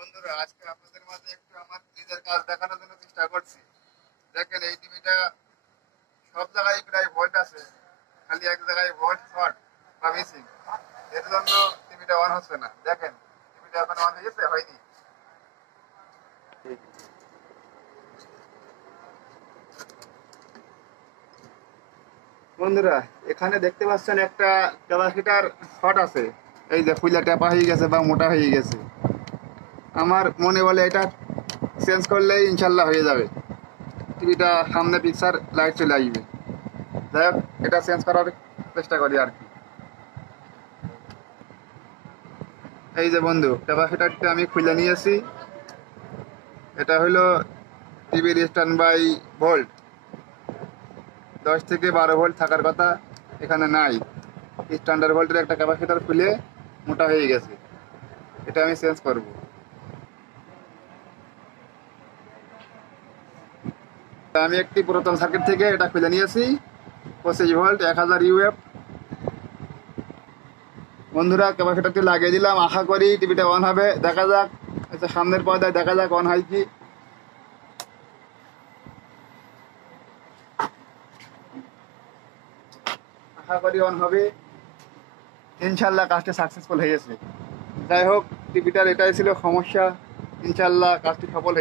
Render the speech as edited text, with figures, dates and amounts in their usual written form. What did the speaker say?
বন্ধুরা, আজকে আপনাদের মাঝে একটু আমার নিজের কাজ দেখানোর জন্য চেষ্টা করছি। দেখেন, এই টিভিটা সব জায়গায় প্রায় ভোল্ট আছে, খালি এক জায়গায় ভোল্ট শর্ট বা মিসিং। এর জন্য টিভিটা অন হচ্ছে না। দেখেন, টিভিটা এখন অন হয়েছে, হয়নি। বন্ধুরা, এখানে দেখতে পাচ্ছেন একটা ক্যাপাসিটার শর্ট আছে। এই যে ফুলা টেপা হয়ে গেছে বা মোটা হয়ে গেছে। আমার মনে বলে এটা চেঞ্জ করলেই ইনশাল্লাহ হয়ে যাবে। টিভিটা সামনে পিকচার লাইট চলে আসবে। যাই হোক, এটা চেঞ্জ করার চেষ্টা করি আর কি। এই যে বন্ধু, ক্যাপাসিটারটা আমি খুলে নিয়েছি। এটা হলো টিভির স্ট্যান্ড বাই ভোল্ট। 10 থেকে 12 ভোল্ট থাকার কথা, এখানে নাই। স্ট্যান্ডার্ড ভোল্টের একটা ক্যাপাসিটার খুলে মোটা হয়ে গেছে। এটা আমি চেঞ্জ করব। আমি একটি পুরাতন সার্কিট থেকে এটা খুলে নিয়েছি। 25 ভোল্ট 1000 ইউএফ। বন্ধুরা, ক্যাপাসিটারটি লাগিয়ে দিলাম, আশা করি টিভিটা অন হবে। দেখা যাক, আচ্ছা সামনের পর্দায় দেখা যাক অন হয় কি। আশা করি অন হবে। ইনশাল্লাহ কাজটি সাকসেসফুল হয়ে গেছে। যাই হোক, টিভিটার এটাই ছিল সমস্যা। ইনশাল্লাহ কাজটি সফল হয়ে